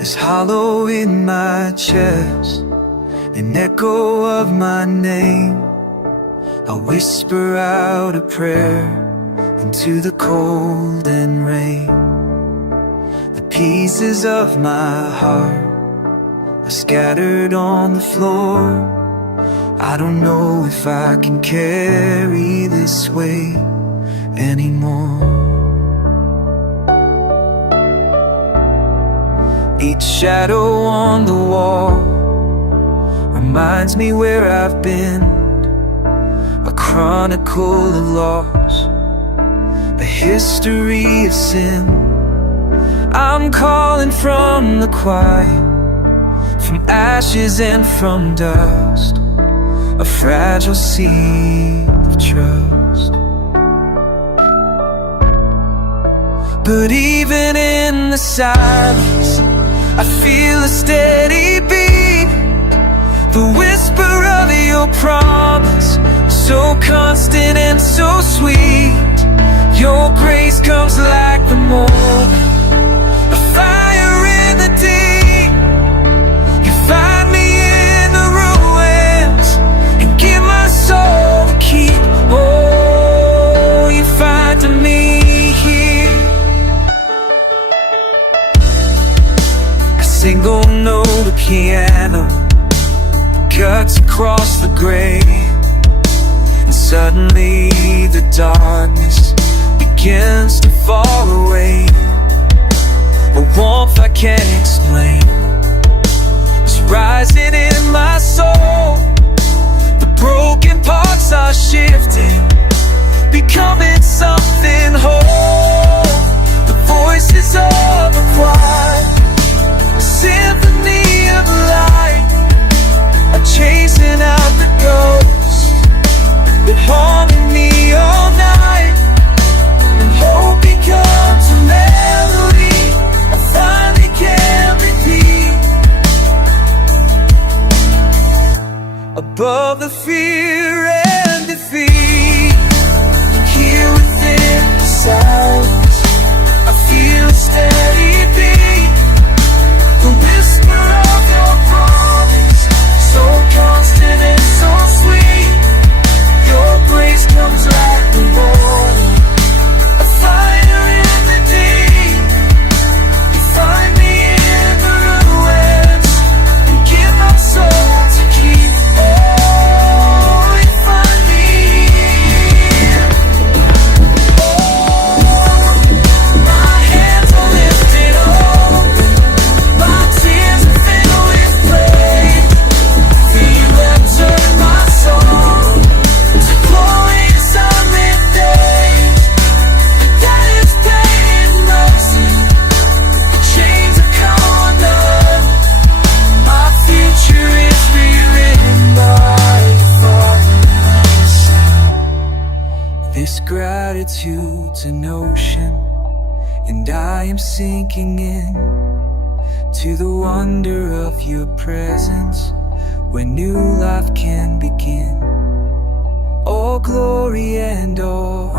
This hollow in my chest, an echo of my name. I whisper out a prayer into the cold and rain. The pieces of my heart are scattered on the floor. I don't know if I can carry this weight anymore. Each shadow on the wall reminds me where I've been, a chronicle of loss, a history of sin. I'm calling from the quiet, from ashes and from dust, a fragile seed of trust. But even in the silence, I feel a steady beat, the whisper of your promise, so constant and so sweet. Your grace comes like the morning, a fire in the deep. You find me in the ruins and give my soul a key. Oh, you find me here. A single note of piano cuts across the gray, and suddenly the darkness begins to fall away. A warmth I can't explain is rising in my soul. The broken parts are shifting, becoming something whole. The voices of the choir, a symphony of light, are chasing out the ghosts that haunted me all night. And hope becomes a melody I finally can repeat, above the fear and defeat. Here within the silence, I feel a steady beat, the whisper of your promise, so constant and so sweet. Your grace comes like the morning, a fire in the deep. You find me in the ruins and give my soul to keep. Oh, you find me here. Oh, my hands are lifted open, my tears are filled with praise. Feel them turn my soul to glorious sunlit days. That is pain and mercy, the chains are come undone. My future is rewritten by Father's Son. This gratitude's an ocean, and I am sinking in to the wonder of your presence, where new life can begin. All glory and all